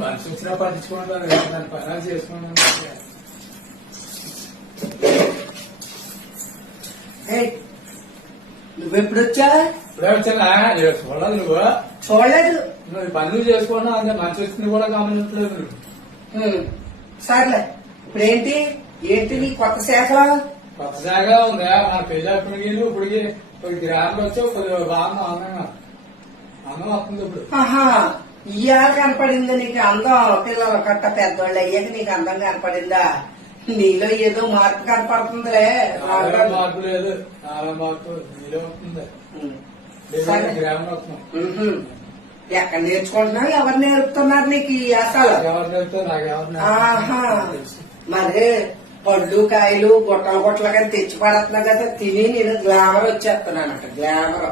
మనసు వచ్చినా పట్టించుకుంటాను దాని పని చేసుకున్నాను. నువ్వెప్పుడొచ్చా? ఇప్పుడే వచ్చానా? చూడాలి నువ్వు చూడలేదు. నువ్వు పనులు చేసుకున్నా అంతే మనసు వచ్చింది కూడా గమనించలేదు నువ్వు. సర్లే ఇప్పుడేంటి ఏంటి నీ కొత్త శాఖ? కొత్త శాఖ ఉందా? మన పెళ్లి అప్పటికి ఇప్పటికి ఒక గ్రాములు వచ్చావు కొద్దిగా బాగా అందంగా అందం వస్తుంది ఇప్పుడు. ఆహా ఇయ్యాల కనపడిందా నీకు అందం? పిల్లలు కట్ట పెద్దోళ్ళు అయ్యాక నీకు అందం కనపడిందా? నీలో ఏదో మార్పు కనపడుతుందిలే. మార్పు లేదు, చాలా మార్పు నీలో వస్తుంది. గ్రాములు వస్తున్నాం. ఎక్కడ నేర్చుకుంటున్నావు? ఎవరు నేర్పుతున్నారు నీకు ఈ ఆశాలు? ఎవరు నేర్పుతా నాకు ఆహా మరి పళ్ళు కాయలు గుట్టలు గుట్టలుగా తెచ్చి పడుతున్నా కదా తిని నేను గ్లామర్ వచ్చేస్తున్నానట. గ్లామర్